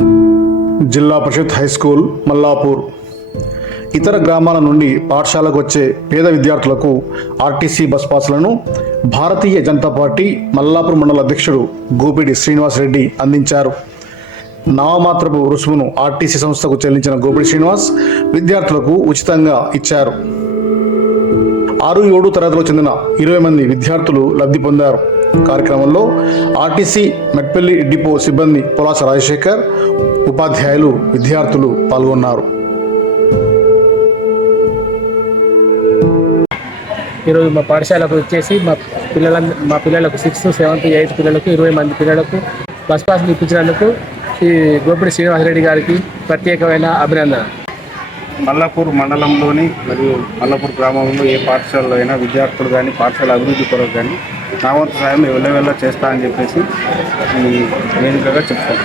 జిల్లా పరిషత్ high school Mallapur. ఇతర గ్రామాల నుండి పాఠశాలకు వచ్చే పేద విద్యార్థులకు ఆర్టీసీ బస్ పాస్లను భారతీయ జనతా పార్టీ మల్లాపూర్ మండల అధ్యక్షుడు గోపిడి శ్రీనివాస్ రెడ్డి అందించారు. నామమాత్రపు రుసుమును ఆర్టీసీ సంస్థకు చెల్లించిన గోపిడి శ్రీనివాస్ విద్యార్థులకు ఉచితంగా ఇచ్చారు. ఆరు ఏడు తరగతిలో చెందిన ఇరవై మంది విద్యార్థులు లబ్ధి పొందారు. కార్యక్రమంలో ఆర్టీసీ మెట్పల్లి డిపో సిబ్బంది పులాస రాజశేఖర్ ఉపాధ్యాయులు విద్యార్థులు పాల్గొన్నారు. ఈరోజు మా పాఠశాలకు వచ్చేసి మా పిల్లల మా పిల్లలకు సిక్స్త్ సెవెంత్ ఎయిత్ పిల్లలకు ఇరవై మంది పిల్లలకు బస్ పాస్ ఇప్పించినందుకు ఈ గోపిడి శ్రీనివాసరెడ్డి గారికి ప్రత్యేకమైన అభినందన మల్లాపూర్ మండలంలోని మరియు మల్లాపూర్ గ్రామంలో ఏ పాఠశాలలో అయినా విద్యార్థులు కానీ పాఠశాల అభివృద్ధి కొరకు కానీ నా వంతు సాయం వెళ్ళవెళ్ళ చేస్తా అని చెప్పేసి ఈ వేదికగా చెప్తాను